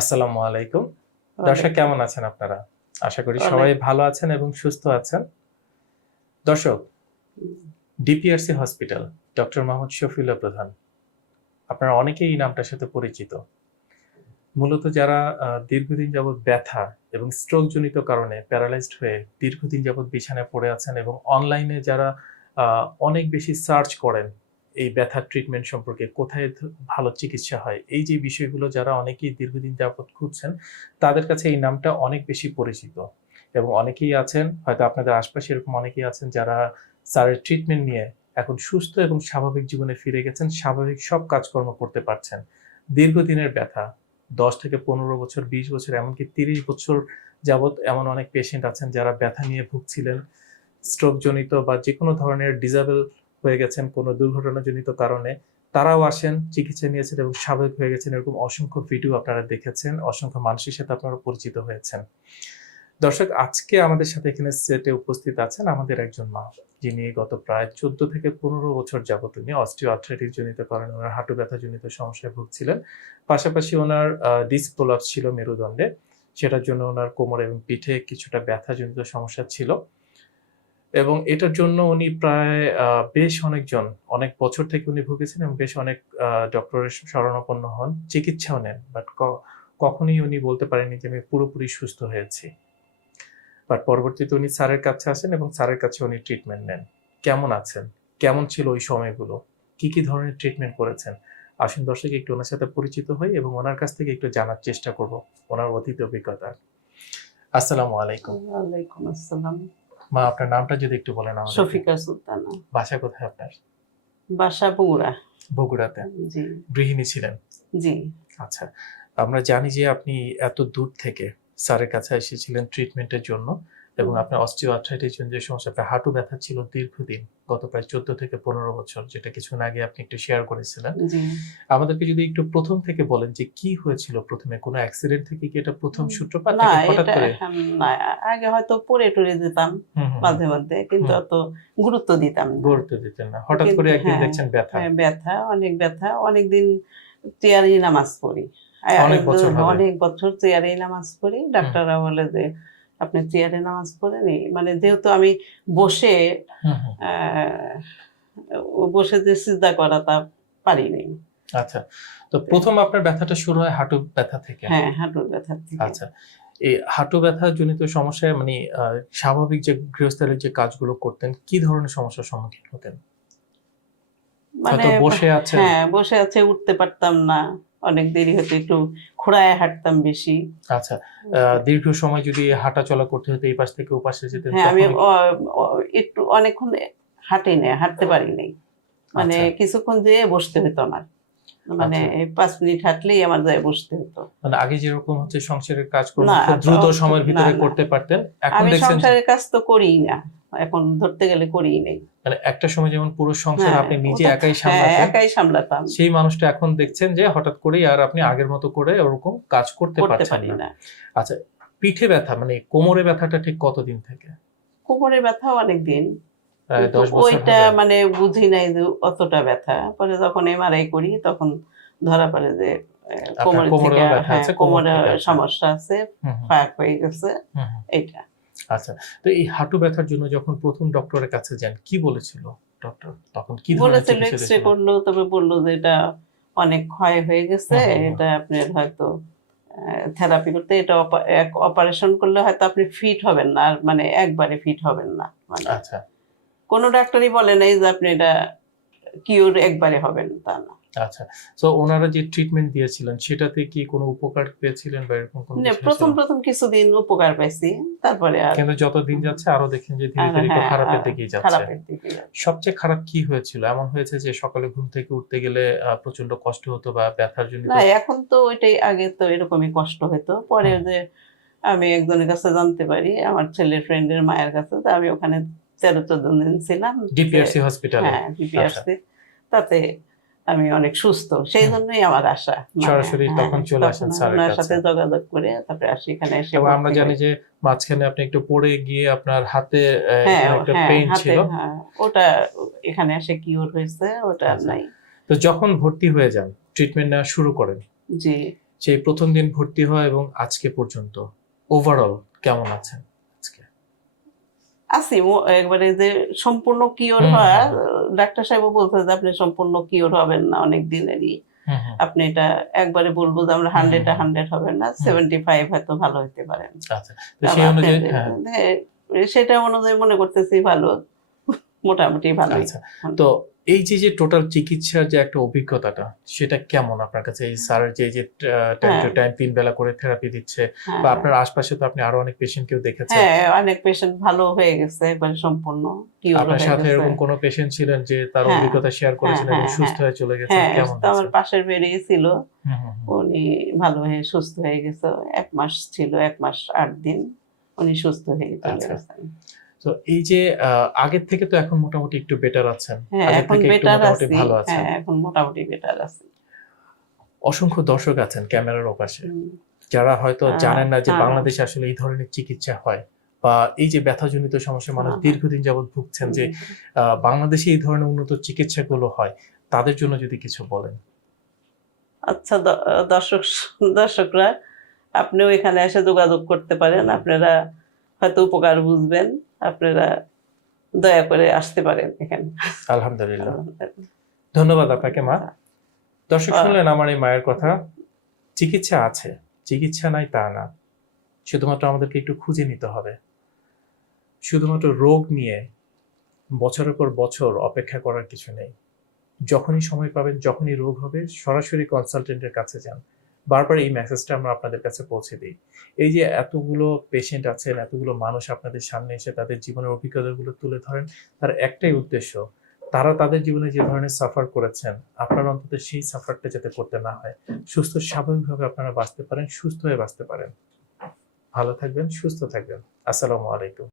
আসসালামু আলাইকুম। দর্শক কেমন আছেন আপনারা? আশা করি সবাই ভালো আছেন এবং সুস্থ আছেন। দর্শক DPRC hospital doctor Mohammad Shafiullah প্রধান। আপনারা অনেকেই এই নামটার সাথে পরিচিত। মূলত যারা দীর্ঘদিন যাবৎ ব্যথা এবং স্ট্রোকজনিত কারণে প্যারালাইজড হয়ে দীর্ঘদিন যাবৎ বিছানায় পড়ে আছেন এবং অনলাইনে যারা অনেক বেশি সার্চ করেন এই ব্যথার ট্রিটমেন্ট সম্পর্কে কোথায় ভালো চিকিৎসা হয়? এই যে বিষয়গুলো যারা অনেকেই দীর্ঘদিন যাবৎ খুঁজছেন, তাদের কাছে এই নামটা অনেক বেশি পরিচিত। এবং অনেকেই আছেন, হয়তো আপনাদের আশপাশে এরকম অনেকেই আছেন যারা স্যারের ট্রিটমেন্ট নিয়ে এখন সুস্থ এবং স্বাভাবিক জীবনে ফিরে গেছেন, স্বাভাবিক সব কাজকর্ম করতে পারছেন। দীর্ঘদিনের ব্যথা, দশ থেকে পনেরো বছর, বিশ বছর, এমনকি তিরিশ বছর যাবৎ এমন অনেক পেশেন্ট আছেন যারা ব্যথা নিয়ে ভুগছিলেন। স্ট্রোকজনিত বা যে কোনো ধরনের ডিজাবেল হয়ে গেছেন কোনো দুর্ঘটনাজনিত কারণে, তারাও আসেন, চিকিৎসা নিয়েছেন এবং স্বাভাবিক হয়ে গেছেন এরকম অসংখ্য ভিডিও আপনারা দেখেছেন, অসংখ্য মানুষের সাথে আপনারা পরিচিত হয়েছেন। দর্শক, আজকে আমাদের সাথে এখানে সেটে উপস্থিত আছেন আমাদের একজন মা, যিনি গত প্রায় চোদ্দ থেকে পনেরো বছর যাবত উনি অস্টিও আর্থ্রাইটিস জনিত কারণে ওনার হাঁটু ব্যথা জনিত সমস্যায় ভুগছিলেন। পাশাপাশি ওনার ডিস্ক প্রলাপস ছিল মেরুদণ্ডে, সেটার জন্য ওনার কোমর এবং পিঠে কিছুটা ব্যথা জনিত সমস্যা ছিল। এবং এটার জন্য উনি প্রায় বেশ অনেকজন, অনেক বছর থেকে উনি ভুগেছেন এবং বেশ অনেক ডক্টরের শরণাপন্ন হন, চিকিৎসাও নেন। বাট কখনোই উনি বলতে পারেননি যে আমি পুরোপুরি সুস্থ হয়েছি। বাট পরবর্তীতে উনি স্যারের কাছে আসেন এবং স্যারের কাছে উনি ট্রিটমেন্ট নেন। কেমন আছেন? কেমন ছিল ওই সময়গুলো? কি কি ধরনের ট্রিটমেন্ট করেছেন? আসুন দর্শক, একটু ওনার সাথে পরিচিত হই এবং ওনার কাছ থেকে একটু জানার চেষ্টা করব, ওনার অতীত অভিজ্ঞতা। আসসালামু আলাইকুম। ওয়ালাইকুম আসসালাম। মা আপনার নামটা যদি একটু বলেন আমাদের শফিকা সুলতানা। বাসা কোথায় আপনার? বাসা বগুড়া। বগুড়াতে। জি। গৃহিণী ছিলেন? জি। আচ্ছা আমরা জানি যে আপনি এত দূর থেকে স্যারের কাছে এসেছিলেন ট্রিটমেন্টের জন্য। এবং। আপনার অস্টিও আর্থ্রাইটিস যে সমস্যা আপনার হাঁটু ব্যথা ছিল দীর্ঘদিন গত প্রায় চোদ্দ থেকে পনেরো বছর যেটা কিছুদিন আগে আপনি একটু শেয়ার করেছিলেন। আমাদেরকে যদি একটু প্রথম থেকে বলেন যে কি হয়েছিল প্রথমে? কোনো অ্যাক্সিডেন্ট থেকে কি এটা প্রথম সূত্রপাত না হঠাৎ করে? না আগে হয়তো পড়ে টরে যেতাম মাঝে মধ্যে কিন্তু অত গুরুত্ব দিতাম না। গুরুত্ব দিতেন না। হঠাৎ করে একদিন হ্যাঁ, দেখছেন ব্যথা। হ্যাঁ, ব্যথা অনেক ব্যথা অনেকদিন চেয়ারে নামাজ পড়ি। অনেক বছর। অনেক চেয়ারে নামাজ পড়ি। ডাক্তাররা বলে যে আপনি চেয়ারে নামাজ পড়েনি মানে যেহেতু আমি বসে। বসে যে সিজদা করা তা পারিনি। আচ্ছা তো প্রথম আপনার ব্যথাটা শুরু হয় হাঁটু ব্যথা থেকে? হ্যাঁ হাঁটুর ব্যথা থেকে। আচ্ছা এই হাঁটু ব্যথা জনিত সমস্যায় মানে স্বাভাবিক যে গৃহস্থালীর যে কাজগুলো করতেন কি ধরনের সমস্যার সম্মুখীন হতেন? মানে বসে আছে হ্যাঁ বসে আছে উঠতে পারতাম না। অনেক দেরি হতো একটু খোড়ায় হাঁটতাম বেশি আচ্ছা দীর্ঘ সময় যদি হাঁটা চলা করতে হতো এই পাশ থেকে ও পাশে যেতেন হ্যাঁ আমি একটু অনেকক্ষণ হাঁটি না হাঁটতে পারি নাই মানে আচ্ছা। কিছুক্ষণ যেয়ে বসতে হতো আমার মানে আচ্ছা। পাঁচ মিনিট হাঁটলেই আমার যায় বসতে হতো মানে আগে যেরকম হচ্ছে সংসারের কাজকর্ম না, খুব দ্রুত সময়ের ভিতরে। করতে পারতেন এখন দেখছেন সংসারের কাজ তো করিই না এখন ধরতে গেলে করিই নেই। মানে একটা সময় যেমন পুরো সংসার হ্যাঁ, আপনি নিজে একাই হ্যাঁ সামলাতেন একাই সামলাতাম। সেই মানুষটা এখন দেখছেন যে হঠাৎ করেই আর আপনি আগের মতো করে ওরকম কাজ করতে পারছেন না। আচ্ছা পিঠে ব্যথা মানে কোমরে ব্যথাটা ঠিক কতদিন থেকে? কোমরে ব্যথা অনেক দিন। ওইটা মানে বুঝি নাই যে অতটা ব্যথা। পরে যখন এমআরআই করি তখন ধরা পড়ে যে কোমরে থেকে ব্যথা আছে, কোমরে সমস্যা আছে ফাঁক হয়ে গেছে। এইটা। আচ্ছা তো এই হাঁটু ব্যথার জন্য যখন প্রথম ডক্টরের কাছে যান কি বলেছিল ডক্টর? তখন কি বলেছিল এক্সরে করল তবে বলল যে এটা অনেক ক্ষয় হয়ে গেছে হুম, হুম, হুম। এটা আপনার হয়তো থেরাপি করতে এটা এক অপারেশন করলে হয়তো আপনি ফিট হবেন না আর মানে একবারে ফিট হবেন না মানে আচ্ছা। কোনো ডাক্তারই বলে নাই যে আপনি এটা কিওর একবারে হবেন তা না। আচ্ছা তো ওনারা যে ট্রিটমেন্ট দিয়েছিলেন সেটাতে কি কোনো উপকার পেয়েছিলেন বা এরকম কোনো প্রথম প্রথম কিছুদিন উপকার পাইছি তারপরে আর কিন্তু যত দিন যাচ্ছে আরও দেখেন যে ধীরে ধীরে হ্যাঁ, খারাপের দিকেই দিকে যাচ্ছে। সবচেয়ে খারাপ কি হয়েছিল? এমন হয়েছে যে সকালে ঘুম থেকে উঠতে গেলে প্রচণ্ড কষ্ট হতো বা ব্যথার জন্য না এখন তো ওইটাই আগে তো এরকমই কষ্ট হতো। পরে যে আমি একজনের কাছে জানতে পারি আমার ছেলের ফ্রেন্ডের মায়ের কাছে তো আমি ওখানে তেরো চোদ্দ দিন ছিলাম। ডিপিআরসি হসপিটালে হ্যাঁ ডিপিআরসি তাতে আমি অনেক সুস্থ সেই জন্যই আমার আশা মানে, সরাসরি হ্যাঁ, তখন চলে আসেন স্যারের সাথে যোগাযোগ করে তারপরে আসি এখানে এসে আমরা জানি যে মাঝখানে আপনি একটু পড়ে গিয়ে আপনার হাতে হ্যাঁ একটা পেইন ছিল। হ্যাঁ ওটা এখানে এসে কিওর হয়েছে ওটা আচ্ছা। নাই। তো যখন ভর্তি হয়ে যান ট্রিটমেন্ট নেওয়া শুরু করেন জি। সেই প্রথম দিন ভর্তি হয় এবং আজকে পর্যন্ত ওভারঅল কেমন আছেন? আছি একবারে যে সম্পূর্ণ কিওর হওয়া ডাক্তার সাহেব বলছে যে আপনি সম্পূর্ণ কিওর হবেন না অনেক দিনেরই হুম। আপনি এটা একবারে বলব যে আমরা হান্ড্রেড। হান্ড্রেড হবে না সেভেন্টি ফাইভ হয়তো ভালো হতে পারেন আচ্ছা হ্যাঁ, সেটা অনুযায়ী মনে করতেছি ভালো। মোটামুটি ভালো আচ্ছা তো এই যে যে টোটাল চিকিৎসার যে একটা অভিজ্ঞতাটা সেটা কেমন আপনার কাছে? এই স্যারের যে যে টাইম টু হ্যাঁ। টাইম তিন বেলা করে থেরাপি দিচ্ছে বা আপনার আশপাশে তো আপনি আরও অনেক পেশেন্টকেও দেখেছেন হ্যাঁ অনেক পেশেন্ট ভালো হয়ে গেছে একবারে সম্পূর্ণ আপনার সাথে এরকম কোনো পেশেন্ট ছিলেন যে তার হ্যাঁ, অভিজ্ঞতা শেয়ার করেছেন এবং হ্যাঁ, সুস্থ হ্যাঁ, হয়ে চলে গেছেন হ্যাঁ কেমন তো আমার? পাশের বেরিয়ে ছিল। উনি ভালো হয়ে সুস্থ হয়ে গেছে। এক মাস ছিল এক মাস আট দিন উনি সুস্থ হয়ে চলে আচ্ছা। গেছেন। তো এই যে আগের থেকে তো এখন মোটামুটি একটু বেটার আছেন। হ্যাঁ এখন বেটার আছি। ভালো আছেন। হ্যাঁ এখন মোটামুটি বেটার আছি। অসংখ্য দর্শক আছেন ক্যামেরার ওপাশে। যারা হয়তো হ্যাঁ, জানেন না যে। বাংলাদেশে আসলে এই ধরনের চিকিৎসা হয় বা এই যে ব্যথাজনিত সমস্যা মানুষ হ্যাঁ। দীর্ঘদিন যাবৎ ভুগছেন যে বাংলাদেশে এই ধরনের উন্নত চিকিৎসাগুলো হয় তাদের জন্য যদি কিছু বলেন। আচ্ছা দর্শক দর্শকরা আপনিও এখানে এসে যোগাযোগ করতে পারেন। আপনারা হয়তো উপকার বুঝবেন। আপনারা দয়া করে আসতে পারেন এখানে। আলহামদুলিল্লাহ। ধন্যবাদ আপনাকে মা। দর্শক শুনলেন আমার এই মায়ের কথা চিকিৎসা আছে চিকিৎসা নাই তা না। শুধুমাত্র আমাদেরকে একটু খুঁজে নিতে হবে। শুধুমাত্র রোগ নিয়ে বছরের পর বছর অপেক্ষা করার কিছু নেই। যখনই সময় পাবেন যখনই রোগ হবে সরাসরি কনসালটেন্টের কাছে যান। বারবার এই মেসেজটা আমরা আপনাদের কাছে পৌঁছে দিই। এই যে এতগুলো পেশেন্ট আছেন, এতগুলো মানুষ আপনাদের সামনে এসে তাদের জীবনের অভিজ্ঞতাগুলো তুলে ধরেন, তার একটাই উদ্দেশ্য, তারা তাদের জীবনে যে ধরনের সাফার করেছেন, আপনারা অন্তত সেই সাফারটা যাতে করতে না হয়। সুস্থ স্বাভাবিকভাবে আপনারা বাঁচতে পারেন, সুস্থ হয়ে বাঁচতে পারেন। ভালো থাকবেন, সুস্থ থাকবেন। আসসালামু আলাইকুম।